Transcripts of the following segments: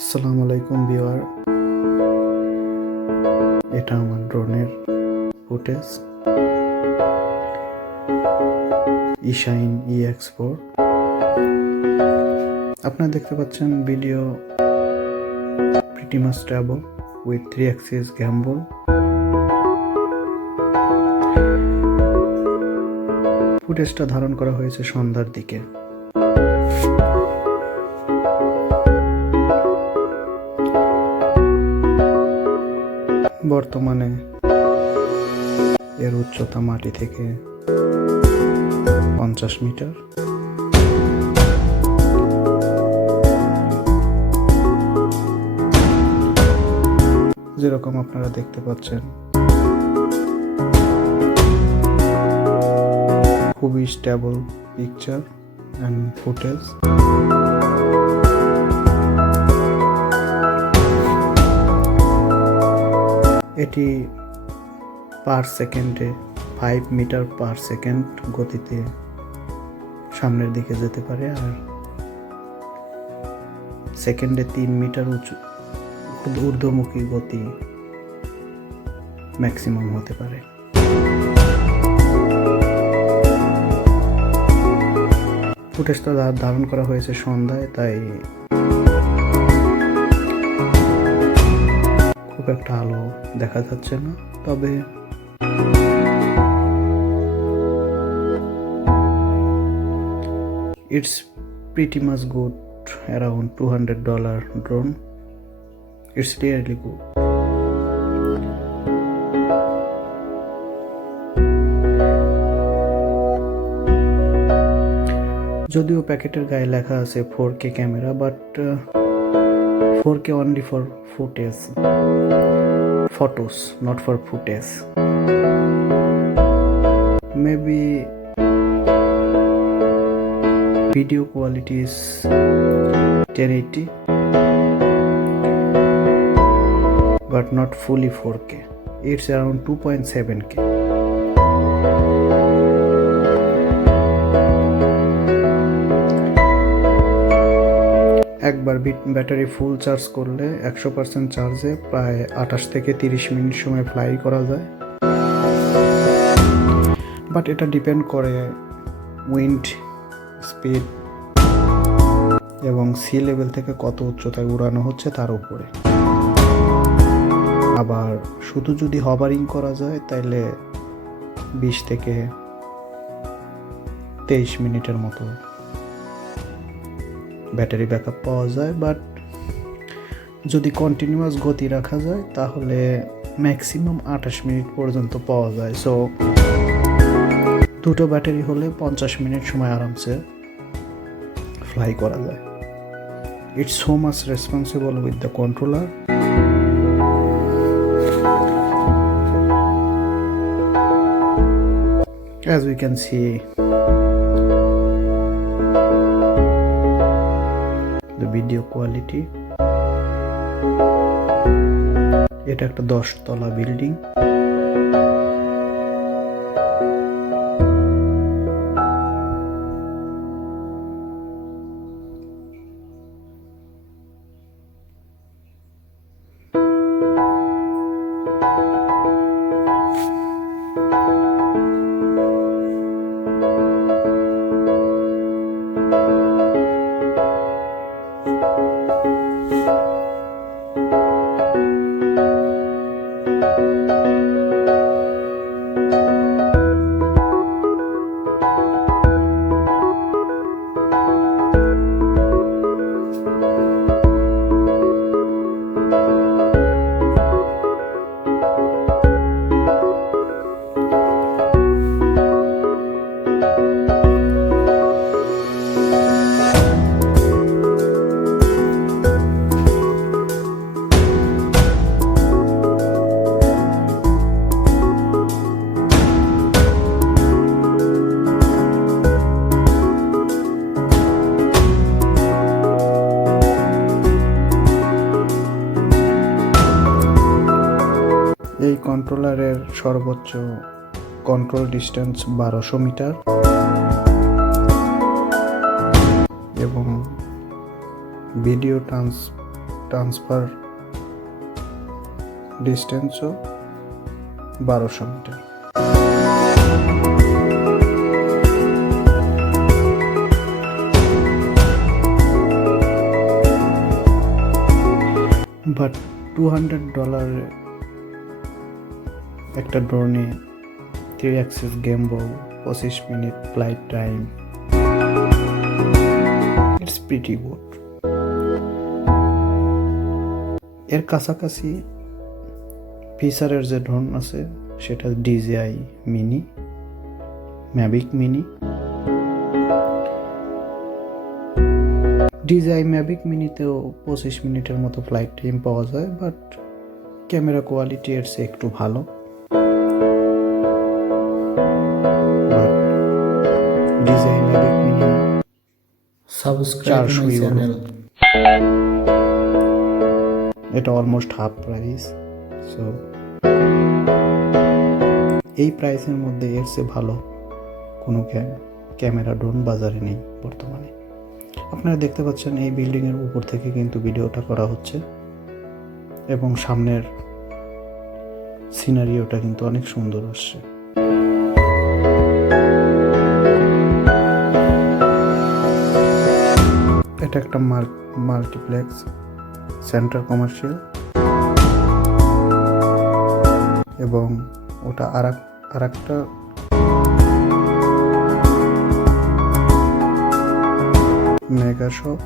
আসসালামু আলাইকুম ভিউয়ার, এটা আমার ড্রোনের ফুটেজ Eachine ex4। আপনারা দেখতে পাচ্ছেন video pretty much stable with 3 axis gimbal। ফুটেজটা ধারণ করা হয়েছে সন্ধ্যার দিকে। বর্তমানে এর উচ্চতা মাটি থেকে 50 মিটার। যেরকম আপনারা দেখতে পাচ্ছেন, খুবই স্টেবল পিকচার অ্যান্ড ফুটেজ। এটি পার সেকেন্ডে 5 মিটার পার সেকেন্ড গতিতে সামনের দিকে যেতে পারে, আর সেকেন্ডে 3 মিটার ঊর্ধ্বমুখী গতি ম্যাক্সিমাম হতে পারে। ফুটেজটা ধারণ করা হয়েছে সন্ধ্যায়, তাই খুব একটা আলো দেখা যাচ্ছে না, তবে it's pretty much good, around $200 drone. It's really good. যদিও প্যাকেটের গায়ে লেখা আছে 4K camera, but 4K only for footage, photos, not for footage. Maybe video quality is 1080, but not fully 4K. It's around 2.7K. একবার battery full charge করলে 100% চার্জে প্রায় 28 থেকে 30 মিনিট সময় ফ্লাই করা যায়। বাট এটা ডিপেন্ড করে উইন্ড স্পিড এবং সি লেভেল থেকে কত উচ্চতায় উড়ানো হচ্ছে তার উপরে। আবার শুধু যদি হভারিং করা যায় তাহলে 20 থেকে 23 মিনিটের মতো ব্যাটারি ব্যাকআপ পাওয়া যায়। বাট যদি কন্টিনিউয়াস গতি রাখা যায় তাহলে ম্যাক্সিমাম 28 মিনিট পর্যন্ত পাওয়া যায়। সো দুটো ব্যাটারি হলে 50 মিনিট সময় আরামসে ফ্লাই করা যায়। It's so much responsible with the controller. As we can see, the video quality. এটা একটা 10 তলা বিল্ডিং। এই কন্ট্রোলারের সর্বোচ্চ কন্ট্রোল ডিস্টেন্স 1200 মিটার এবং ভিডিও ট্রান্সফার ডিস্টেন্সও 1200 মিটার। বাট $200 একটা ড্রোনে 3 axis gimbal, 25 minute flight time, it's pretty good. এর কাছাকাছি ফিচারের যে ড্রোন আছে সেটা DJI mini, Mavic mini. DJI Mavic মিনিতেও 25 মিনিটের মতো ফ্লাইট টাইম পাওয়া যায়, বাট ক্যামেরা কোয়ালিটি এর চেয়ে একটু ভালো। DJI Mavic mini Subscribe my €400, channel. এটা অলমোস্ট হাফ প্রাইস। সো এই প্রাইসের মধ্যে এর চেয়ে ভালো কোনো ক্যামেরা ড্রোন বাজারে নেই বর্তমানে। আপনারা দেখতে পাচ্ছেন এই বিল্ডিংয়ের উপর থেকে কিন্তু ভিডিওটা করা হচ্ছে, এবং সামনের সিনারিওটা কিন্তু অনেক সুন্দর আসছে। এটা একটা মাল্টিপ্লেক্স সেন্টার কমার্শিয়াল, এবং ওটা আর একটা মেগা শপ।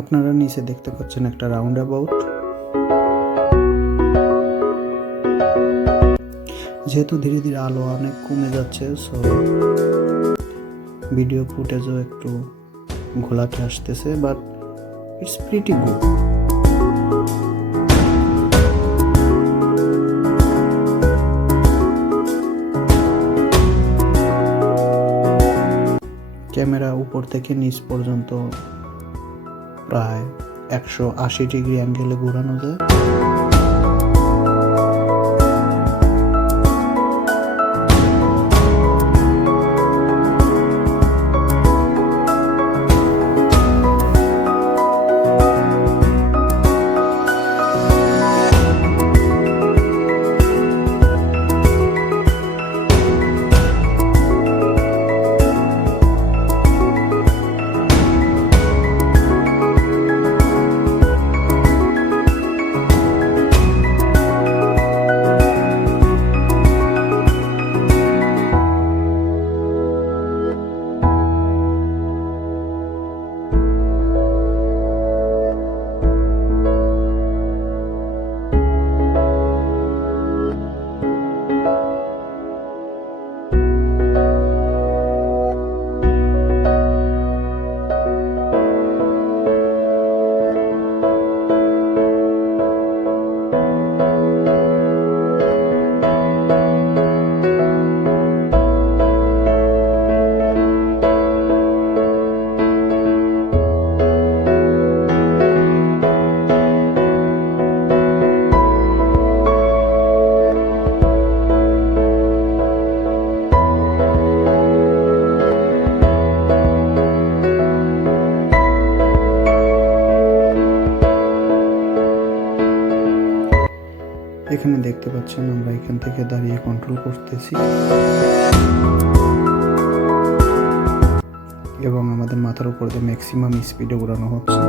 আপনারা নিচে দেখতে পাচ্ছেন একটা রাউন্ড অ্যাবাউট। যেহেতু ধীরে ধীরে আলো অনেক কমে যাচ্ছে, সো ভিডিও ফুটেজও একটু ঘোলাটে আসতেছে, but it's pretty good. Camera উপর থেকে নিচ পর্যন্ত প্রায় 180 ডিগ্রি অ্যাঙ্গেলে ঘোরানো যায়। এখানে দেখতে পাচ্ছেন আমরা এখান থেকে দাঁড়িয়ে কন্ট্রোল করতেছি এবং আমাদের মাথার উপর দিয়ে ম্যাক্সিমাম স্পিডে উড়ানো হচ্ছে।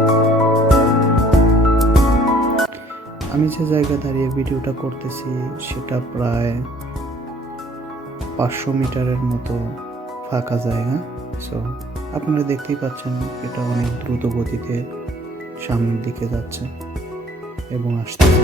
আমি যে জায়গায় দাঁড়িয়ে ভিডিওটা করতেছি সেটা প্রায় 500 মিটারের মতো ফাঁকা জায়গা। সো আপনারা দেখতেই পাচ্ছেন এটা অনেক দ্রুত গতিতে সামনের দিকে যাচ্ছে এবং আসতেছে।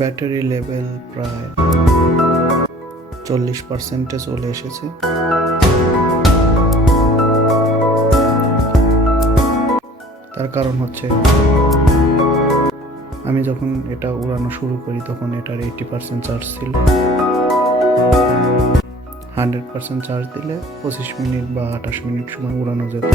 ব্যাটারি লেভেল প্রায় 40% চলে এসেছে। তার কারণ হচ্ছে আমি যখন এটা উড়ানো শুরু করি তখন এটার 80% চার্জ ছিল। 100% চার্জ দিলে 25 মিনিট বা 28 মিনিট সময় উড়ানো যেত।